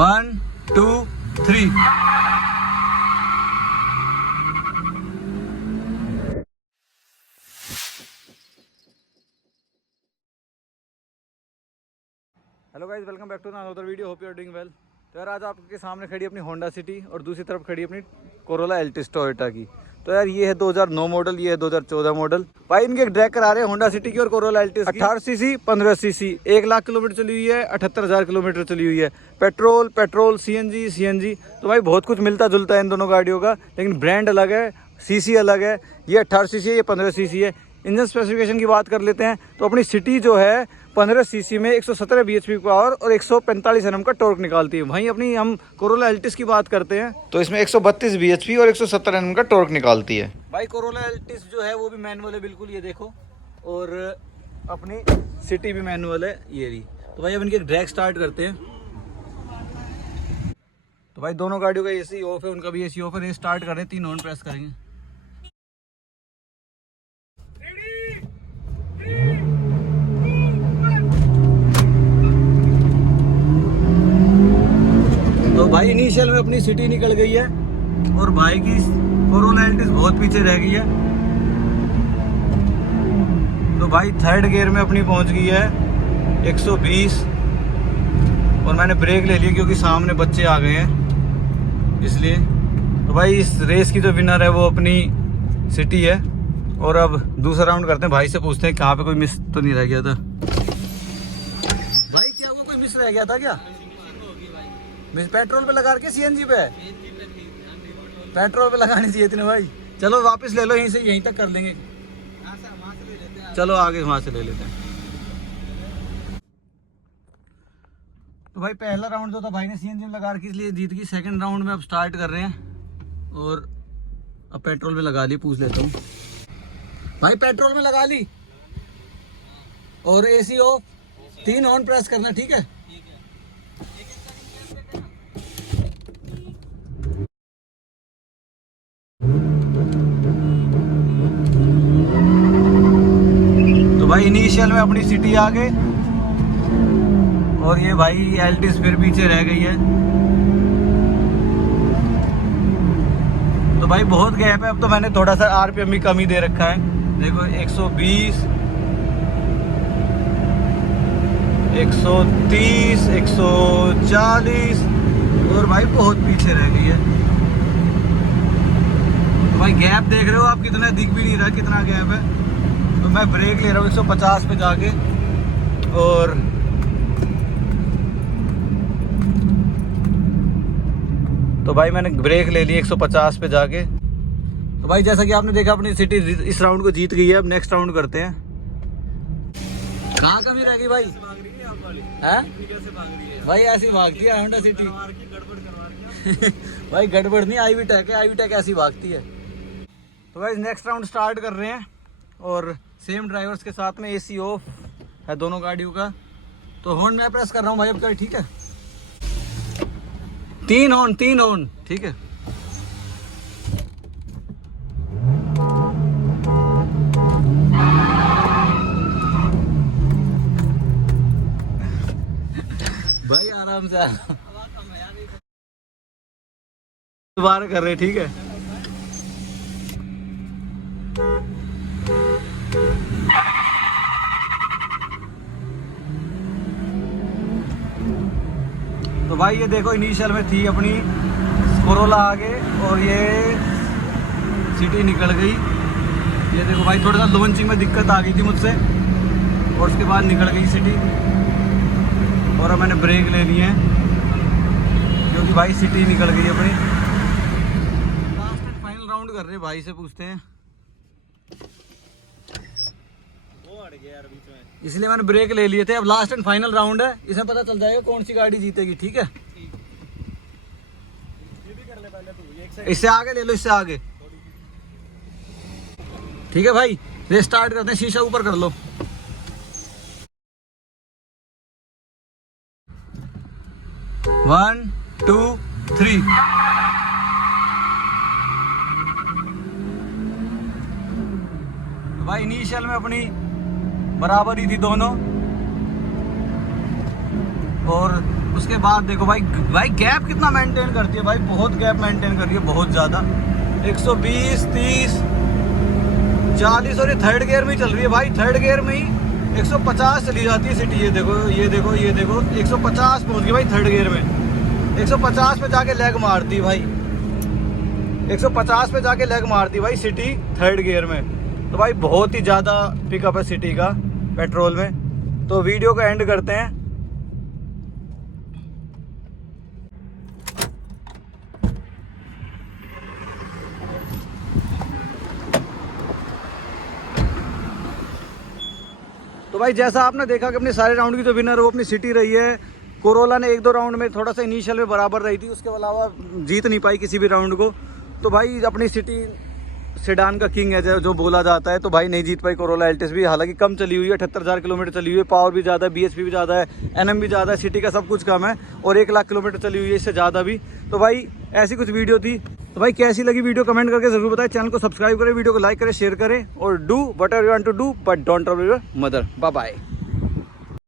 1 2 3। Hello guys, welcome back to another video. Hope you are doing well. तो यार आज आपके सामने खड़ी अपनी होंडा सिटी और दूसरी तरफ खड़ी अपनी कोरोला एल्टिस टोयोटा की। तो यार ये है 2009 मॉडल, ये है 2014 मॉडल। भाई इनके ड्रैग करा रहे हैं होंडा सिटी की और कोरोला एल्टिस की। 18 सीसी 15 सीसी, 1 लाख किलोमीटर चली हुई है, 78,000 किलोमीटर चली हुई है। Petrol CNG. तो भाई बहुत कुछ मिलता जुलता है इन दोनों गाड़ियों का, लेकिन ब्रांड अलग है, सीसी अलग है। ये 18 सीसी है, ये 15 सीसी है। इंजन स्पेसिफिकेशन की बात कर लेते हैं तो अपनी सिटी जो है 15 सीसी में 117 bhp पावर और 145 Nm का टॉर्क निकालती है। वहीं अपनी हम कोरोला एल्टिस की बात करते हैं तो इसमें 132 bhp और 170 Nm का टॉर्क निकालती है। भाई कोरोला एल्टिस जो है वो भी मैनुअल है बिल्कुल, ये देखो, और अपनी सिटी भी मैनुअल है ये भी। तो भाई अब इनके ड्रैग स्टार्ट करते हैं। तो भाई दोनों गाड़ियों का एसी ऑफ है, उनका भी एसी ऑफ है। ये स्टार्ट कर रहे हैं, 3 ऑन प्रेस करेंगे। तो भाई इनिशियल में अपनी सिटी निकल गई है और भाई की कोरोला एल्टिस बहुत पीछे रह गई है। तो भाई थर्ड गियर में अपनी पहुंच गई है 120 और मैंने ब्रेक ले लिया क्योंकि सामने बच्चे आ गए हैं इसलिए। तो भाई इस रेस की जो विनर है वो अपनी सिटी है। और अब दूसरा राउंड करते हैं, भाई से पूछते हैं कहाँ पे कोई मिस तो नहीं रह गया था। भाई क्या हुआ, कोई मिस रह गया था क्या? मिस पेट्रोल पे लगा के सीएनजी पे? पेट्रोल पे लगानी चाहिए थी ना भाई। चलो वापस ले लो, यहीं से यहीं तक कर लेंगे। चलो आगे वहां से ले लेते हैं। तो भाई पहला राउंड जो था भाई ने सीएनजी में लगा के इसलिए जीत गई। सेकंड राउंड में अब स्टार्ट कर रहे हैं और अब पेट्रोल पे लगा ली। पूछ लेता हूँ भाई, पेट्रोल में लगा ली और एसी ऑफ, 3 ऑन प्रेस करना, ठीक है? तो भाई इनिशियल में अपनी सिटी आ गए और ये भाई एल्टिस फिर पीछे रह गई है। तो भाई बहुत गैप है। अब तो मैंने थोड़ा सा आरपीएम भी कम ही दे रखा है, देखो 120 130 140 और भाई बहुत पीछे रह गई है। तो भाई गैप देख रहे हो आप कितना, दिख भी नहीं रहा कितना गैप है। तो मैं ब्रेक ले रहा हूँ 150 पे जाके और तो भाई मैंने ब्रेक ले ली 150 पे जाके। तो भाई जैसा कि आपने देखा अपनी सिटी इस राउंड को जीत गई है। अब नेक्स्ट राउंड करते हैं। कहाँ कमी रह गई भाई? है भाई ऐसी भागती है होंडा सिटी। भाई गड़बड़ नहीं, आईवीटेक है, आईवीटेक ऐसी भागती है। तो भाई नेक्स्ट राउंड स्टार्ट कर रहे हैं और सेम ड्राइवर्स के साथ में एसी ऑफ है दोनों गाड़ियों का। तो हॉर्न मैं प्रेस कर रहा हूँ भाई अब, ठीक है? 3 ऑन, ठीक है? भाई आराम से दोबारा कर रहे, ठीक है? तो भाई ये देखो इनिशियल में थी अपनी कोरोला आगे और ये सिटी निकल गई। ये देखो भाई थोड़ा सा लॉन्चिंग में दिक्कत आ गई थी मुझसे और उसके बाद निकल गई सिटी। और अब मैंने ब्रेक ले लिए हैं क्योंकि भाई सिटी निकल गई अपनी। लास्ट एंड फाइनल राउंड कर रहे हैं, भाई से पूछते हैं। वो अड़ गया यार बीच में, इसलिए मैंने ब्रेक ले लिए थे। अब लास्ट एंड फाइनल राउंड है, इसमें पता चल जाएगा कौन सी गाड़ी जीतेगी, ठीक है? ये भी कर ले पहले तू, इससे आगे ले लो, इससे आगे, ठीक है भाई? रेस स्टार्ट करते हैं। शीशा ऊपर कर लो। One two three. भाई इनिशियल में अपनी बराबर ही थी दोनों और उसके बाद देखो भाई गैप कितना मेंटेन करती है भाई, बहुत गैप मेंटेन कर रही है, बहुत ज़्यादा। 120, 30, 40 और ये थर्ड गियर में ही चल रही है भाई। थर्ड गियर में ही 150 चली जाती है सिटी। ये देखो 150 पहुंच गई भाई थर्ड गियर में। 150 पे जाके लेग मारती है भाई, 150 पे जाके लेग मारती भाई सिटी थर्ड गियर में। तो भाई बहुत ही ज़्यादा पिकअप है सिटी का पेट्रोल में। तो वीडियो को एंड करते हैं। तो भाई जैसा आपने देखा कि अपने सारे राउंड की जो विनर है वो अपनी सिटी रही है। कोरोला ने 1-2 राउंड में थोड़ा सा इनिशियल में बराबर रही थी, उसके अलावा जीत नहीं पाई किसी भी राउंड को। तो भाई अपनी सिटी सेडान का किंग है जो बोला जाता है। तो भाई नहीं जीत पाई कोरोला एल्टिस भी, हालांकि कम चली हुई है, 78,000 किलोमीटर चली हुई है। पावर भी ज़्यादा है, BSP भी ज़्यादा है, NM भी ज़्यादा है, सिटी का सब कुछ कम है और 1 लाख किलोमीटर चली हुई है, इससे ज़्यादा भी। तो भाई ऐसी कुछ वीडियो थी। तो भाई कैसी लगी वीडियो कमेंट करके जरूर बताएं। चैनल को सब्सक्राइब करें, वीडियो को लाइक करें, शेयर करें और do whatever you want to do but don't trouble your mother. Bye bye.